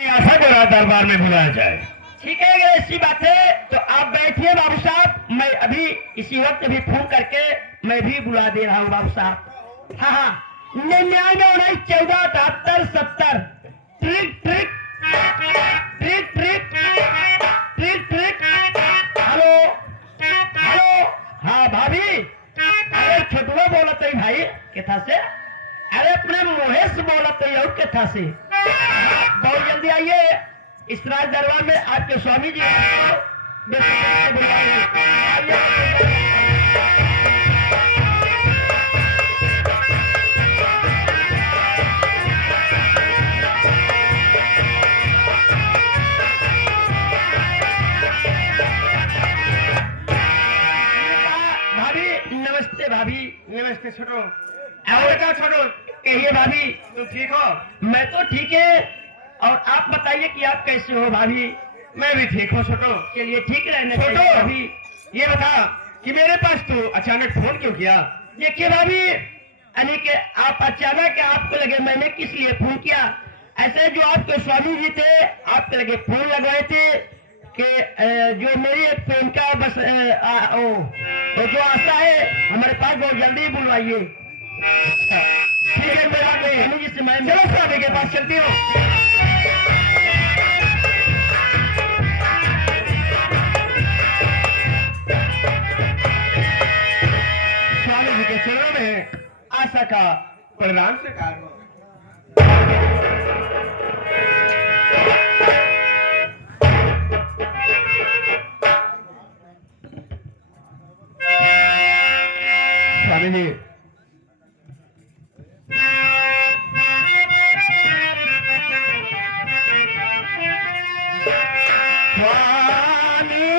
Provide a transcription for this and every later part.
ऐसा जरा दरबार में बुलाया जाए। ठीक है, ये ऐसी बात है तो आप बैठिए बाबू साहब, मैं अभी इसी वक्त भी फोन करके मैं भी बुला दे रहा हूँ बाबू साहब। हाँ हाँ, 99 19 14 73 70 trick trick trick trick trick trick. Hello hello, हाँ भाभी, अरे छोटुआ बोलत है भाई केथा से, अरे अपने मोहेश बोलत है और केथा से। बहुत जल्दी आइए, इस राज दरबार में आपके स्वामी जी आपको बेसब्री से बुलाएंगे। आइए। भाभी नमस्ते, भाभी नमस्ते छोटो। और क्या छोटो, कहिए भाभी। तुम ठीक हो? मैं तो ठीक है, और आप बताइए कि आप कैसे हो भाभी। मैं भी ठीक हूँ छोटो। चलिए ठीक रहने छोटो, चाहिए भाभी। ये बता कि मेरे पास तू अचानक फोन क्यों किया? देखिए भाभी, यानी कि आप अचानक आपको लगे मैंने किस लिए फोन किया, ऐसे जो आपके स्वामी जी थे आपके लगे फोन लगवाए थे कि जो मेरी एक प्रेमिका बस वो जो आशा है हमारे पास बहुत जल्दी बुलवाइए। ठीक है, मेरा स्वामी जी से मैं चलो स्वामी के पास चलती हूँ। स्वामी जी के चरणों में आशा का प्रणाम स्वीकार हो। स्वामी जी, स्वामी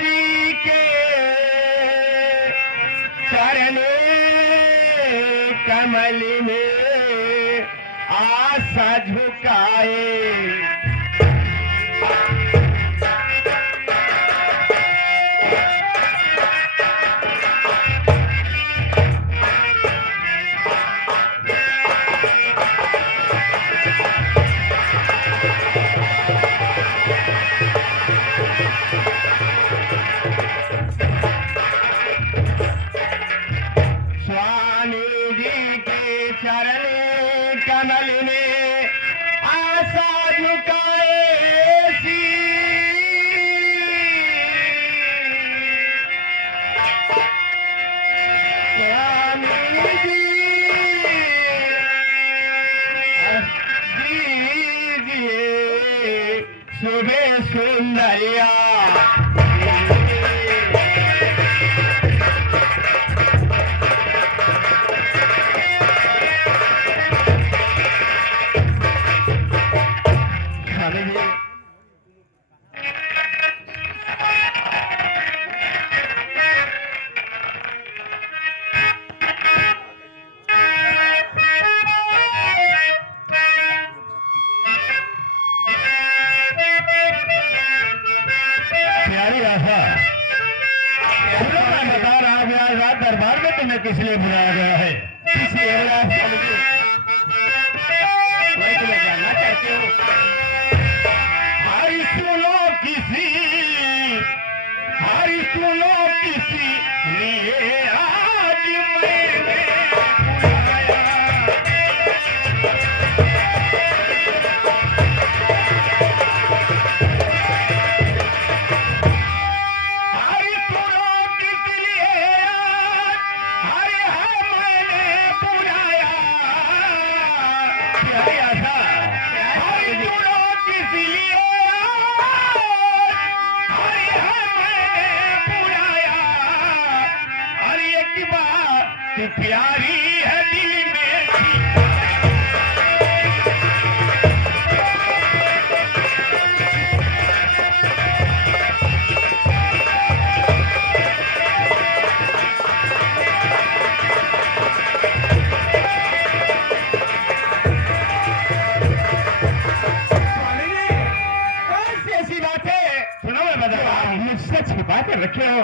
जी के चरण कमल में आशा झुकाए, स्वामी जी के चरण कमल में आशा झुकाए स्वामी जी दीजिए सुबह सुंदरिया। स्वामी जी, प्यारी आशा, सुनो मैं बता रहा हूँ आज रात दरबार में तुम्हें किस लिए बुलाया गया है। इसलिए स्वामी जी, मैं तुम्हें जानना चाहती हूँ। हरी सुनो किसी, हरी सुनो किसी लिए आज मैंने बुलाया। हरी सुनो किस लिए आज, हरी है मैंने बुलाया। प्यारी आशा, हरी सुनो किस लिए आज, हरी है मैंने बुलाया। हरी एक बात तू प्यारी है दिल में थी। स्वामी जी, कौन सी ऐसी बात है, सुनो मैं बता रहा हूँ, मुझसे छिपा कर रखे हो।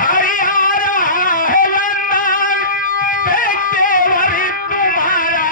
हरी आ रहा है लंदन से तेवर तुम्हारा,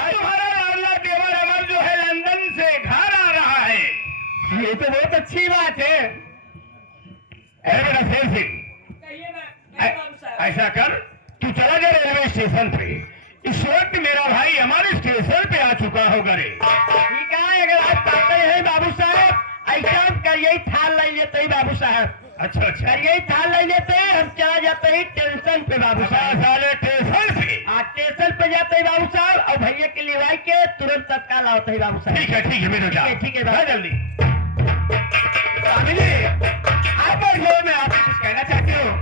आज तुम्हारा लाडला देवर अमर जो है लंदन से घर आ रहा है। ये तो बहुत अच्छी बात है। अरे बेटा शेर सिंह, ऐसा कर, तू चला जा रेलवे स्टेशन पे। इस वक्त मेरा भाई हमारे स्टेशन पे आ चुका होगा रे। ठीक है, अगर आप पाते हैं बाबू साहब, ऐसा करिए थाल ले लेते ही बाबू साहब। अच्छा अच्छा, करिए थाल ले लेते हैं, हम चला जाते हैं स्टेशन पे बाबू साहब। साले स्टेशन पे। स्टेशन पे जाते ही बाबू साहब और भैया के लिवाई के तुरंत तत्काल आओते ही बाबू साहब। ठीक है मेरे जा। ठीक है जा जल्दी। स्वामी जी, आप जो मैं आपसे कुछ कहना चाहती हूँ।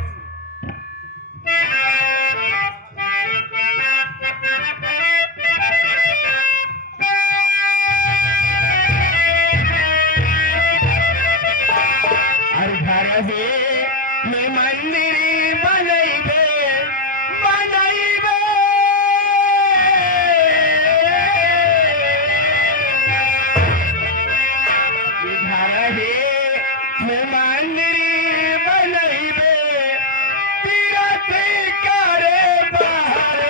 मैं मंदिर बनैबे बनैबे घर हे मैं मंदिर बनैबे तीरथ करे बाहर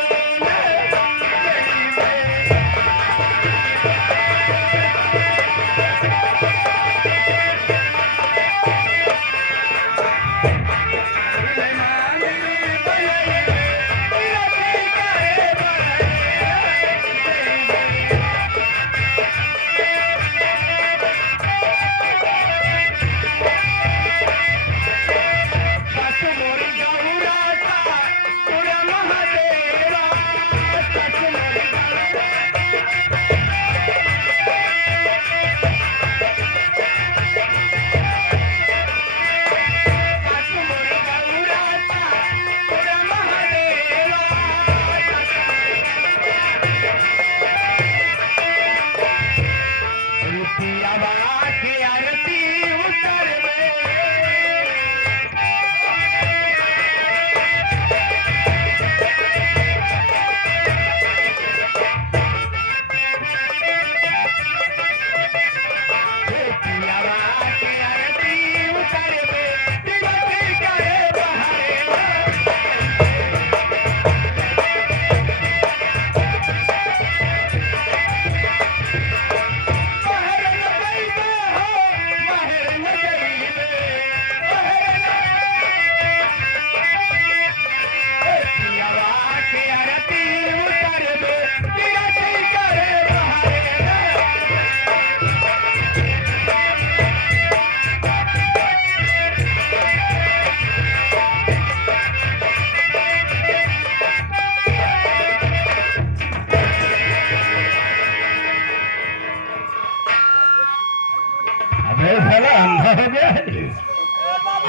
साला अंधा हो गया है।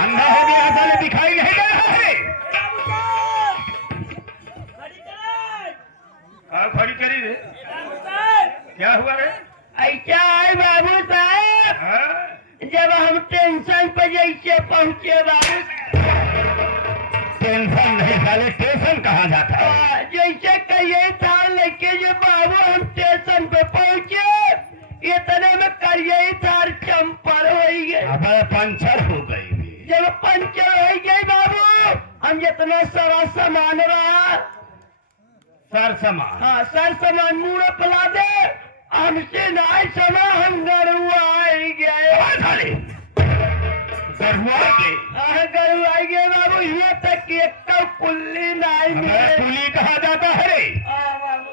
अंधा हो गया है, साले दिखाई नहीं दे रहा है। खड़ी करी रे। क्या हुआ रे? ऐसा है बाबू साहब, हाँ? जब हम टेंशन पे जैसे पहुंचे बाबू, टेंशन नहीं साले, स्टेशन कहाँ जाता है? जैसे कहिए था लेके जो बाबू हम स्टेशन पे पहुंचे, इतने में करिए थार चंपर हो गए। अब पंचर हो गई। जब पंचर हो गई बाबू, हम जितना सारा सामान रहा, सर सामान, हाँ सर सामान मुँह पिला दे, हमसे नहीं समा, हम गरुआ गए। गरुआ के? गरुआ गए बाबू, ये तक कि एक कुल्ली नहीं मिले। कुल्ली कहा जाता है रे? बाबू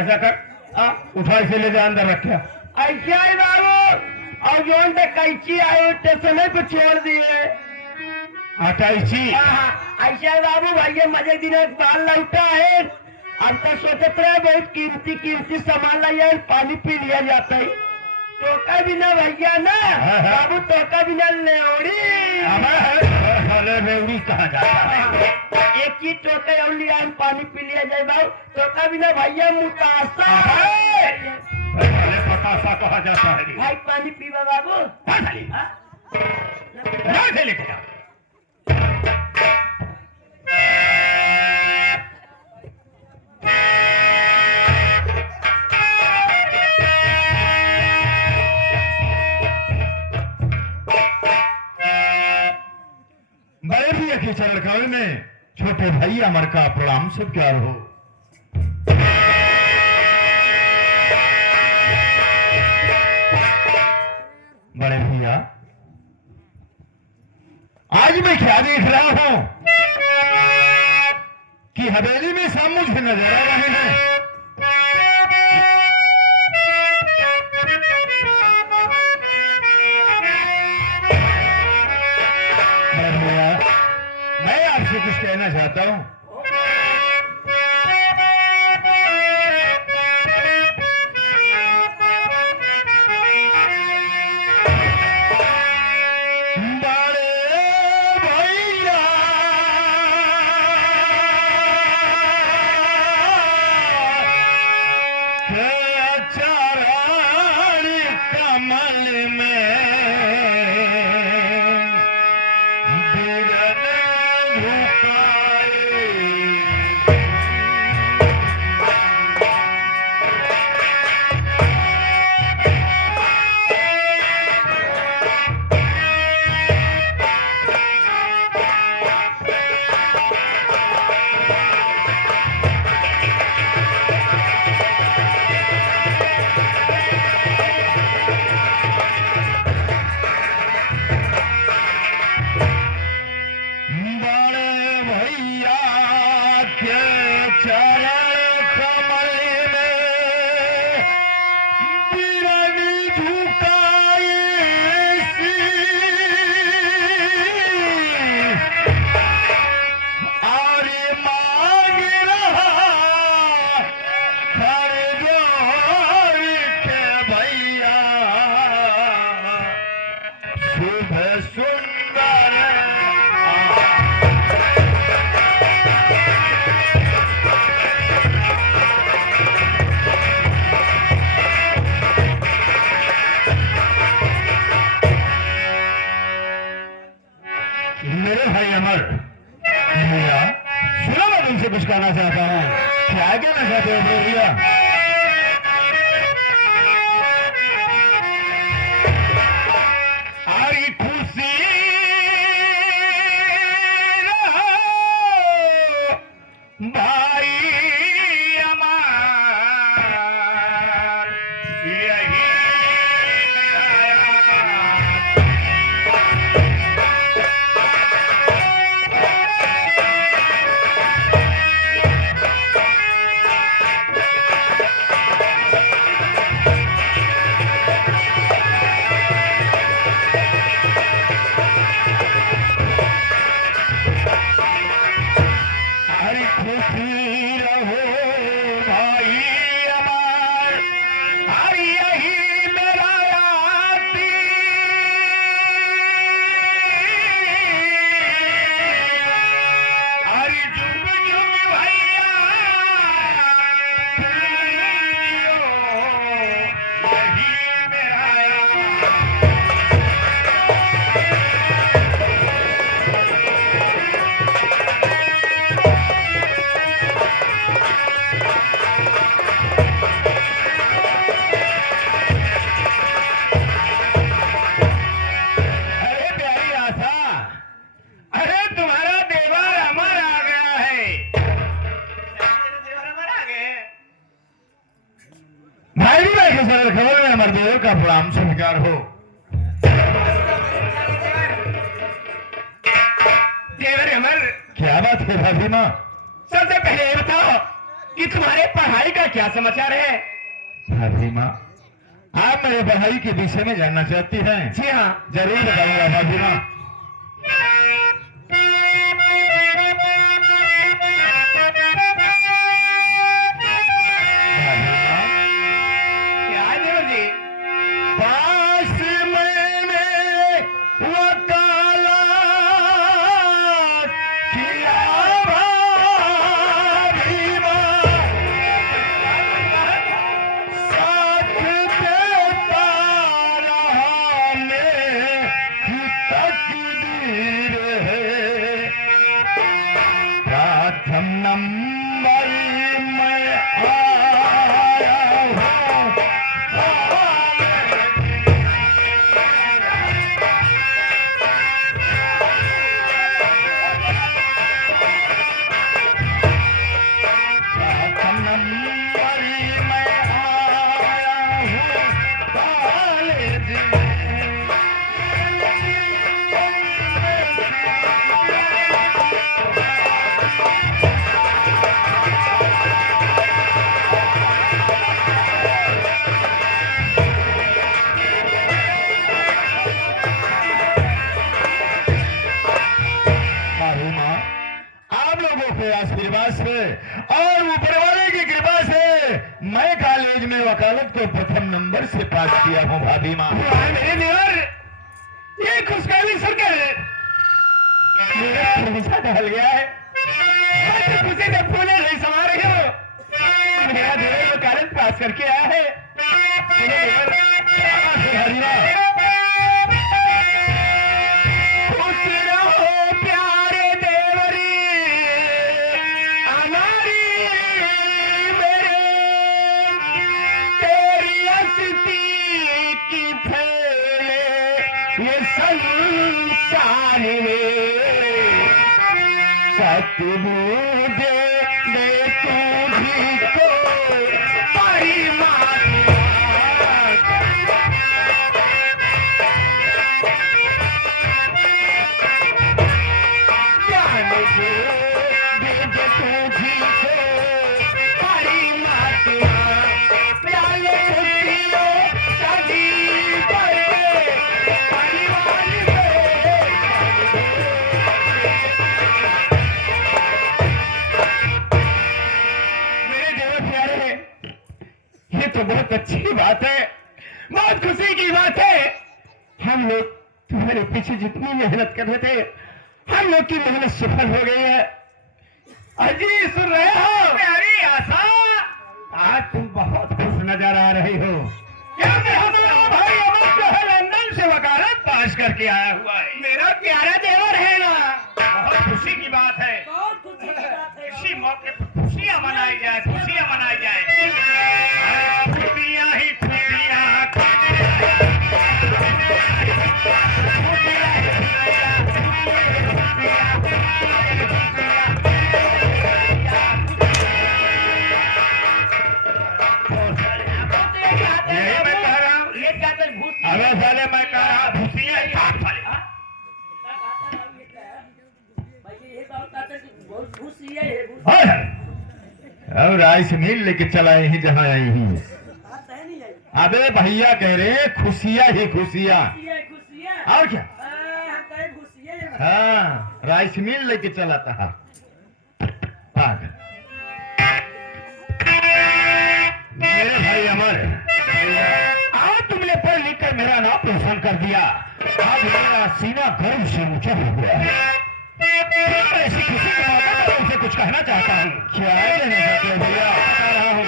ऐसा कर, उठा से ले जा, अंदर रखा। ऐसा ही बाबू, और जो कैची आए स्टेशन पे छोड़ दिए। कैची? ऐसा ही बाबू, भैया मजे दिन बाल लौटा है, अब तक सोचते रहे बहुत कीमती कीमती सामान लाइए, पानी पी लिया जाता है। टोका बिना भैया ना बाबू, टोका बिना लेवड़ी। रेवड़ी कहा जाता है? एक ही टोके और लिया, पानी पी लिया जाए बाबू, टोका बिना भैया मुतासा। पतासा कहा जाता है। भाई पानी पीवा बाबू। लेके जा। बड़े भी अखी चरण काल में छोटे भाई अमर का प्रणाम स्वीकार हो। बड़े भैया, आज मैं क्या देख रहा हूं कि हवेली में सब मुझे नजर आ रहे हैं। बड़े भैया, मैं आपसे कुछ कहना चाहता हूं। मेरे भाई अमर भैया, सुनो, मैं तुमसे कुछ कहना चाहता हूँ। क्या कहना चाहते हो भैया? हरी खुशी रहो भाई अमर, यही खबर में हमारे देवर का प्रणाम स्वीकार हो। देवर अमर, क्या बात है भाभी माँ? सबसे पहले ये बताओ कि तुम्हारे पढ़ाई का क्या समाचार है? भाभी माँ, आप मेरे पढ़ाई के विषय में जानना चाहती हैं? जी हाँ, जरूर बताऊंगा भाभी माँ। मैं कॉलेज में वकालत को प्रथम नंबर से पास किया हूँ भाभी माँ। मेरे देवर ये खुशखबरी सुनकर मेरा हमेशा ढल गया है। आज खुशी से फूले नहीं समा रही हो। मेरा देवर वकालत पास करके आया है। मेरे देवर भाभी माँ खुश रहो प्यारे देवरी हमारी मेरे तेरी हस्ती की फैले ये संसार में सतबूझ दे तुझी को परिमाण ये तो बहुत अच्छी बात है, बहुत खुशी की बात है। हम लोग तुम्हारे पीछे जितनी मेहनत कर रहे थे, हम लोग की मेहनत सफल हो गई है। अजी सुन रहे हो प्यारी आशा, आज तुम बहुत खुश नजर आ रही हो क्योंकि हमारा भाई अमर जो है लंदन से वकालत पास करके आया हुआ है। मेरा प्यारा देवर है ना, बहुत खुशी की बात है। बहुत खुशी की बात है। इसी मौके पर खुशियां मनाई जाए, खुशियां मनाई जाए। खुशियां ही खुशियां यही मैं कह रहा हूँ। ये क्या कर भूत अगर साले मैं कह रहा हूँ खुशियां ही भाग साले। भाई ये बात कहते हैं कि बहुत खुशी है ये भूत हाय हाय। अब राइस मिल लेके चला यही जहाँ आई ही। बात है नहीं है। अबे भैया कह रहे हैं खुशियाँ ही खुशियाँ। खुशी है और क्या? हम कहे खुशी है। हाँ राइस मिल लेके चला था। भाग। मेरे भाई अमर, आज तुमने पढ़ लिख कर मेरा नाम रोशन कर दिया। आज मेरा सीना गर्व से ऊंचा हो गया है। ऐसी खुशी के मौके पर तुमसे कुछ कहना चाहता हूँ। क्या कहना चाहते हो भैया? बता रहा हूँ।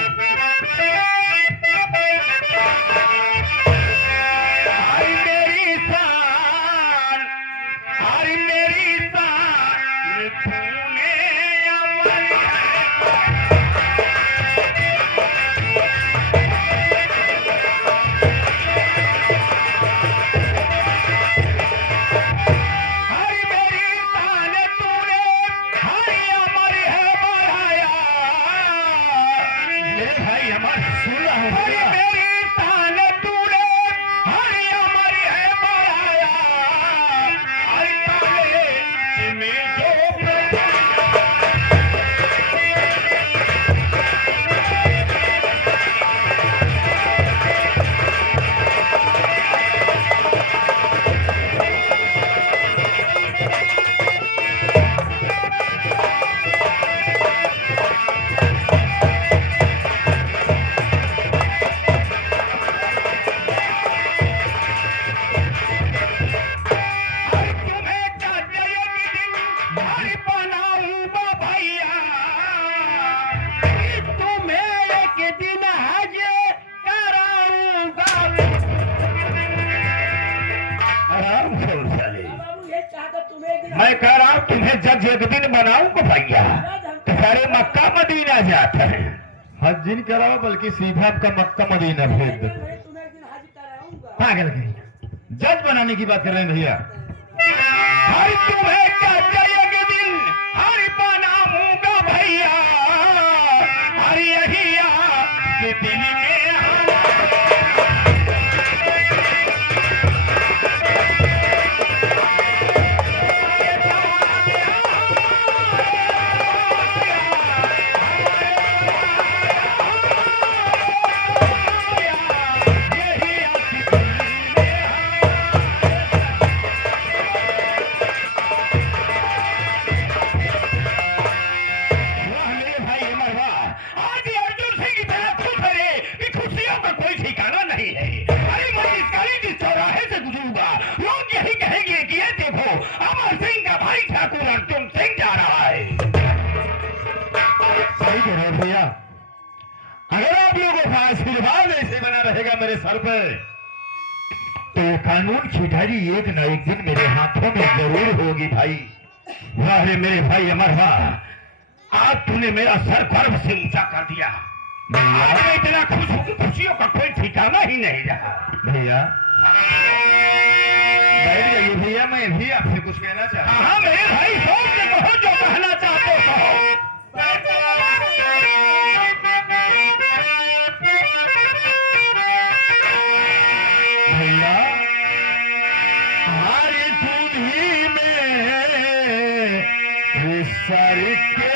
हरी मेरी शान, हरी मेरी शान, तूने अमर हरी मेरी शान तूने, हरी अमर है बढ़ाया। मेरे भाई अमर सुन रहा हूँ। हरी मेरी शान तूने, हरी अमर है बढ़ाया। हरी काले में जो तुम्हें क्या चाहिए दिन हरी बनाऊंगा भैया। तुम्हें एक दिन हज कराऊंगा। आराम करो साले। बाबू ये चाहता तुम्हें एक दिन मैं कह रहा हूँ तुम्हें जब एक दिन बनाऊंगा भैया तो सारे मक्का मदीना जाता है। हज जिन कराओ बल्कि सीधा आपका मक्का मदीना भेज दो। मैं तुम्हें एक दिन हज कराऊंगा। पागल कहीं। जज बनाने की बात कर रहे हैं भैया। हर तुम्हें क्या चाहिए कि दिन हर बनाऊंगा भैया। हर यही आपके दिल में आना। यही आपके दिल में आना। आशीर्वाद ऐसे बना रहेगा मेरे सर पे तो कानून की डायरी एक न एक दिन मेरे हाथों में जरूर होगी भाई। वाह रे मेरे भाई अमर वाह, आज तूने मेरा सर गर्व से ऊंचा कर दिया। आज मैं इतना खुश हूं कि खुशियों का कोई ठिकाना ही नहीं रहा। भैया बैठ जाइए भैया, मैं भी आपसे कुछ कहना चाहता हूं। हाँ मेरे भाई शौक से कहो, जो कहना चाहते हो कहो। भैया हमारी दूधी में सर के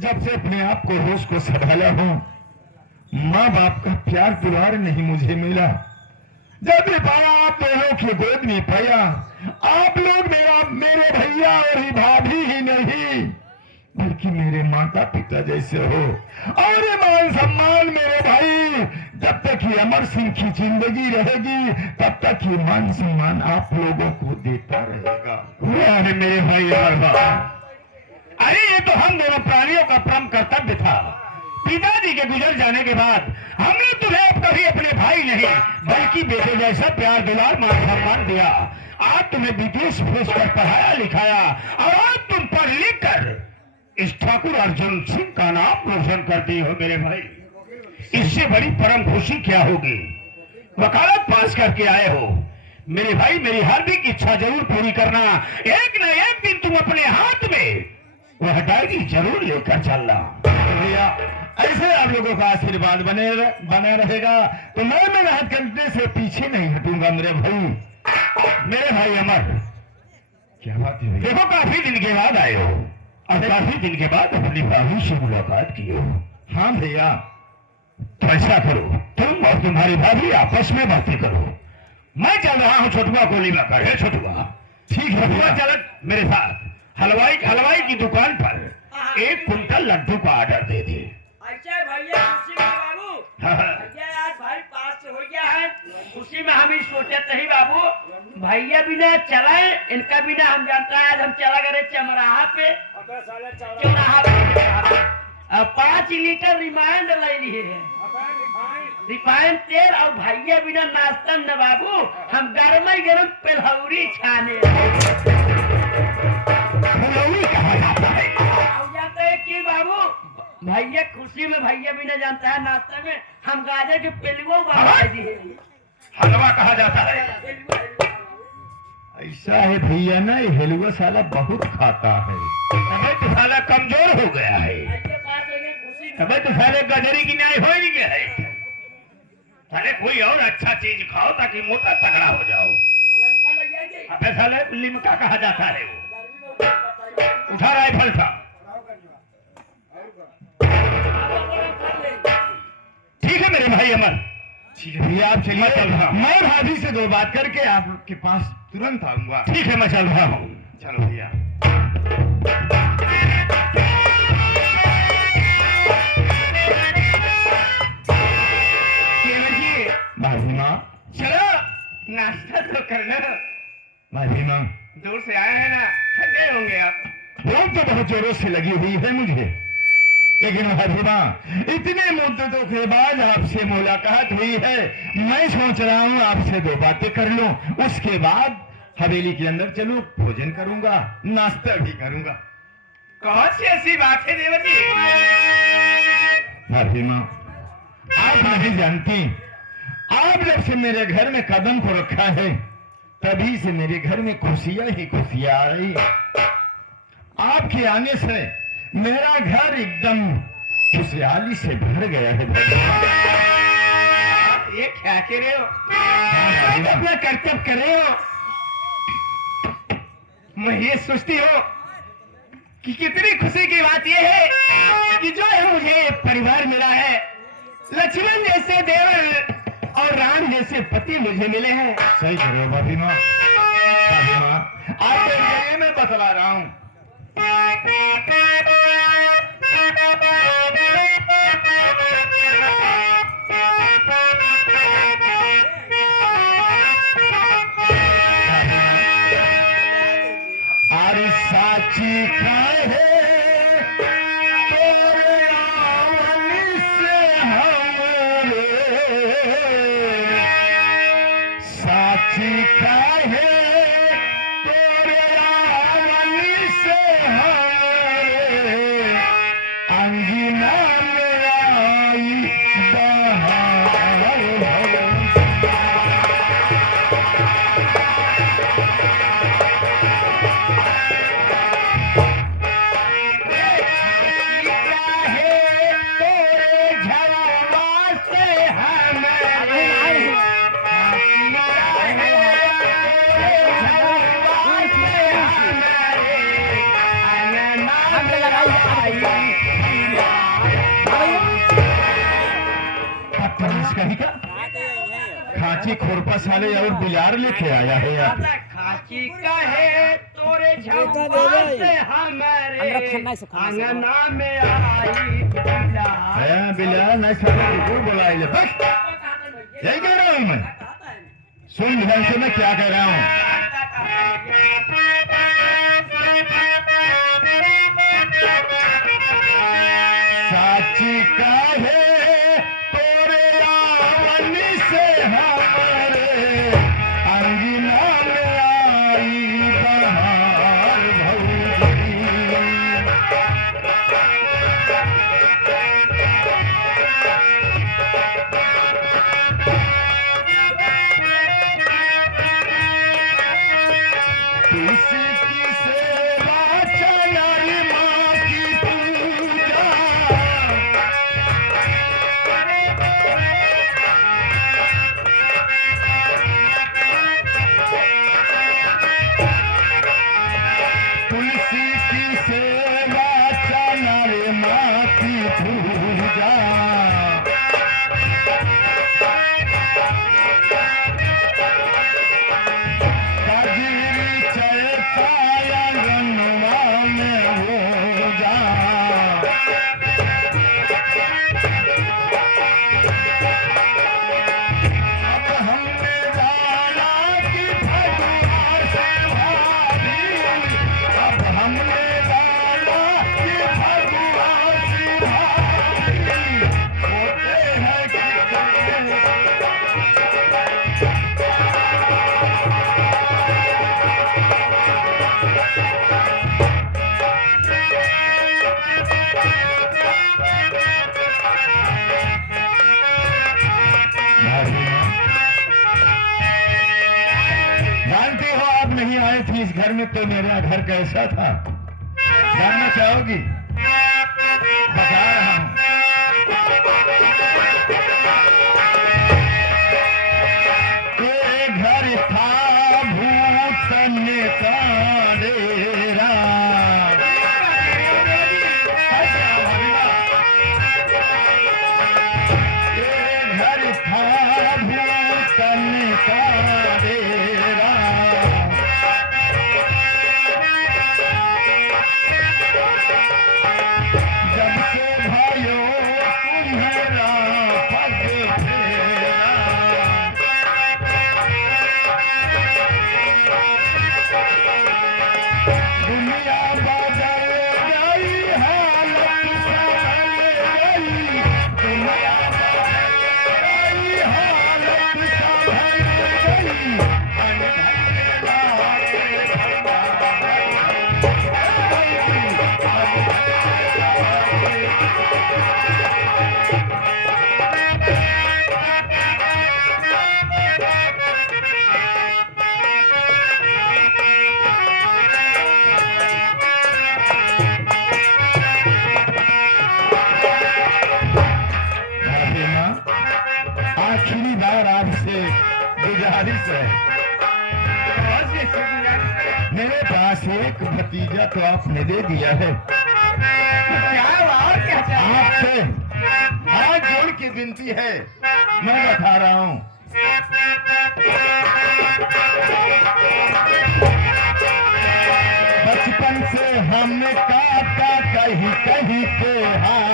जब से अपने आप को होश को संभाला हूं, माँ बाप का प्यार दुलार नहीं मुझे मिला। जब भी पाया आप दोनों की गोद में पाया, आप लोग मेरे भैया और ही भाभी ही नहीं बल्कि मेरे माता पिता जैसे हो। और ये मान सम्मान मेरे भाई, जब तक ये अमर सिंह की जिंदगी रहेगी तब तक ये मान सम्मान आप लोगों को देता रहेगा। अरे मेरे भाई अमर, अरे ये तो हम दोनों प्राणियों का परम कर्तव्य था। पिताजी के गुजर जाने के बाद हमने तुम्हें अब कभी अपने भाई नहीं बल्कि बेटे जैसा प्यार दुलार मान सम्मान दिया। आज तुम्हें विदेश भेजकर पढ़ाया लिखाया और आज तुम पढ़ लिख कर इस ठाकुर अर्जुन सिंह का नाम रोशन करती हो मेरे भाई। इससे बड़ी परम खुशी क्या होगी। वकालत पास करके आए हो मेरे भाई, मेरी हार्दिक इच्छा जरूर पूरी करना। एक न एक दिन तुम अपने हाथ में वह डायरी जरूर लेकर चलना। भैया ऐसे आप लोगों का आशीर्वाद बने रहेगा तो मैं मेहनत करने से पीछे नहीं हटूंगा मेरे भाई। मेरे भाई अमर, क्या बात है? देखो काफी दिन के बाद आए हो और काफी दिन के बाद अपनी भाभी से मुलाकात की हो। हाँ भैया, तो ऐसा करो तुम और तुम्हारी भाभी आपस में बातें करो। मैं चल रहा हूँ छोटुआ गोली में कर। छोटुआ ठीक है, छोटुआ चल मेरे साथ हलवाई की दुकान पर 1 कुंटल लड्डू का ऑर्डर दे दे। अच्छा भैया, खुशी में बाबू भैया आज भाई पास से हो गया है। खुशी में हम ही सोचे थे बाबू, भैया बिना चलाए इनका बिना हम जानता है। आज हम चला गए चमराहा पे, चौराहा पे 5 लीटर रिमाइंड ले लिए रिफाइंड तेल और भैया बिना नाश्ता न बाबू हम गरम पेलहौरी छाने जानते है कि बाबू भैया खुशी में भैया भी नहीं जानता है। नाश्ते में हम गाजर के पेलुओं का दिए हलवा कहा जाता है। ऐसा है भैया ना, ये हलवा साला बहुत खाता है। अबे तो साला कमजोर हो गया है। अबे तो साले गजरी की न्याय हो नहीं गया है। साले कोई और अच्छा चीज खाओ ताकि मोटा तगड़ा हो जाओ। लंका लग जाएगी अबे साले दिल्ली में क्या कहा जाता है वो? गर्मी में बताइए उठा राइफल था। ठीक है मेरे भाई अमर, ठीक है भैया आप चलिए, मैं भाभी से दो बात करके आपके पास तुरंत आऊंगा। ठीक है मैं चल रहा हूँ। चलो भैया। भाभी माँ चलो नाश्ता तो करना। भाभी माँ दूर से आए हैं ना, थके होंगे आप। भूख तो बहुत जोरों से लगी हुई है मुझे, लेकिन भाभी माँ इतने मुद्दतों के बाद आपसे मुलाकात हुई है, मैं सोच रहा हूँ आपसे दो बातें कर लूं, उसके बाद हवेली के अंदर चलो भोजन करूंगा, नाश्ता भी करूंगा। कौन सी ऐसी बात है देवर जी? भाभी माँ आप नहीं जानती, आप जब से मेरे घर में कदम को रखा है तभी से मेरे घर में खुशियां ही खुशियां आ रही। आपके आने से मेरा घर एकदम खुशहाली से भर गया है। ये क्या कह रहे हो? भाभी माँ, अपना कर्तव्य कर रहे हो। मैं ये सोचती हूँ कि कितनी खुशी की बात यह है कि जो है मुझे परिवार मिला है, लक्ष्मण जैसे देवर और राम जैसे पति मुझे मिले हैं। सही कह रहे हो भाभी माँ। भाभी माँ आपके लिए मैं बतला रहा हूँ। अरे साची का है तोरे आवन से हमरे, साची का है तोरे आवन से हमरे, अंगिना में आई बहार भवन। खाची खोरपा साले और बिलार लेके आया है यार। खाची का है तोरे झम्बा से हमारे अंगना में आई बिलार। बिलार नहीं साले को बुलाए ले बस। यही कह रहा हूँ मैं, सुन ध्यान से मैं क्या कह रहा हूँ। साची का है तोरे आवन से हमारे, अंगिना में आई बहार भौजी। किसी सेवा चलाई माँ की पूजा, तुलसी की सेवा चलाई माँ की पूजा, कजरी चय पाया गनुआ में हो जा। अब हमने जाना कि भगवा से भाभी, अब हमने जाना कि भगवा से भाभी, होते हैं कितने जानती हो आप नहीं आए थे इस घर में तो मेरा घर कैसा था, जानना चाहोगी? बता रहा हूं। गुजारिश है, बहुत सी गुजारिश है। मेरे पास एक भतीजा तो आपने दे दिया है, क्या और क्या चाहिए? आपसे हाथ जोड़ के विनती है, मैं बता रहा हूँ। बचपन से हमने काका कहीं कहीं के हाथ